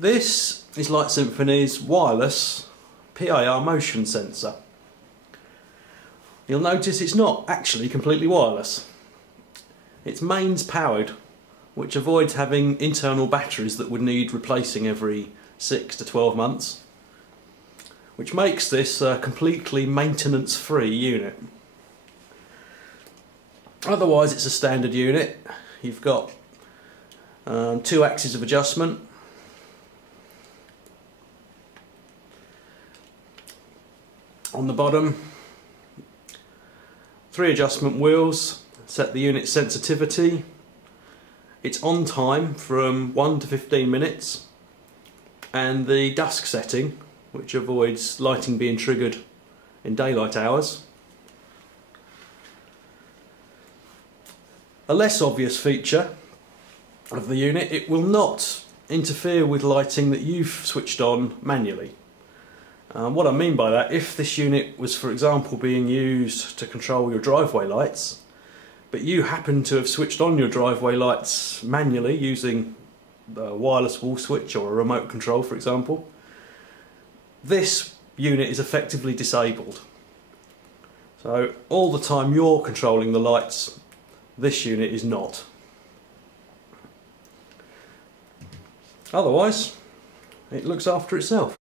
This is Light Symphony's wireless PIR motion sensor. You'll notice it's not actually completely wireless. It's mains powered, which avoids having internal batteries that would need replacing every 6 to 12 months, which makes this a completely maintenance-free unit. Otherwise it's a standard unit. You've got 2 axes of adjustment, on the bottom 3 adjustment wheels, set the unit sensitivity. It's on time from 1 to 15 minutes, and the dusk setting, which avoids lighting being triggered in daylight hours. A less obvious feature of the unit, it will not interfere with lighting that you've switched on manually. What I mean by that, if this unit was, for example, being used to control your driveway lights, but you happen to have switched on your driveway lights manually using the wireless wall switch or a remote control, for example, this unit is effectively disabled. So all the time you're controlling the lights, this unit is not. Otherwise, it looks after itself.